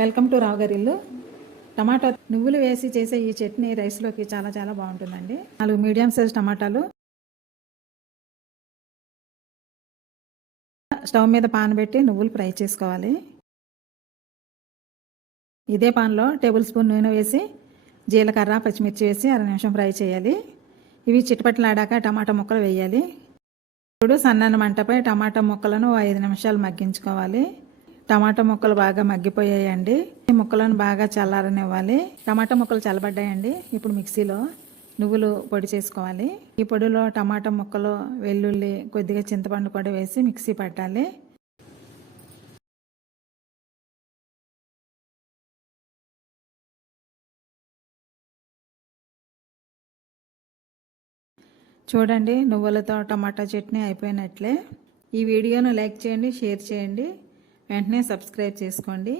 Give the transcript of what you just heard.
Welcome to రావు గారి ఇల్లు. టమాటా నువ్వులు వేసి చేసే ఈ చట్నీ రైస్లోకి చాలా చాలా బాగుంటుందండి. 4 మీడియం సైజ్ టమాటాలు స్టవ్ మీద పాన్ పెట్టి నువ్వులు ఫ్రై చేసుకోవాలి. ఇదే పాన్లో టేబుల్ స్పూన్ నూనె వేసి జీలకర్ర పచ్చిమిర్చి వేసి 1/2 నిమిషం ఫ్రై చేయాలి. ఇవి చిటపట్లాడాక టమాటా ముక్కలు వేయాలి. ఇప్పుడు సన్నని మంటపై టమాటా ముక్కలను 5 నిమిషాలు మగ్గించుకోవాలి. టమాటా ముక్కలు బాగా మగ్గిపోయాయండి. ఈ ముక్కలను బాగా చల్లారనివ్వాలి. టమాటా ముక్కలు చల్లబడ్డాయండి. ఇప్పుడు మిక్సీలో నువ్వులు పొడి చేసుకోవాలి. ఈ పొడిలో టమాటా ముక్కలు, వెల్లుల్లి, కొద్దిగా చింతపండు కూడా వేసి మిక్సీ పట్టాలి. చూడండి, నువ్వులతో టమాటా చట్నీ అయిపోయినట్లే. ఈ వీడియోను లైక్ చేయండి, షేర్ చేయండి, వెంటనే సబ్స్క్రైబ్ చేసుకోండి.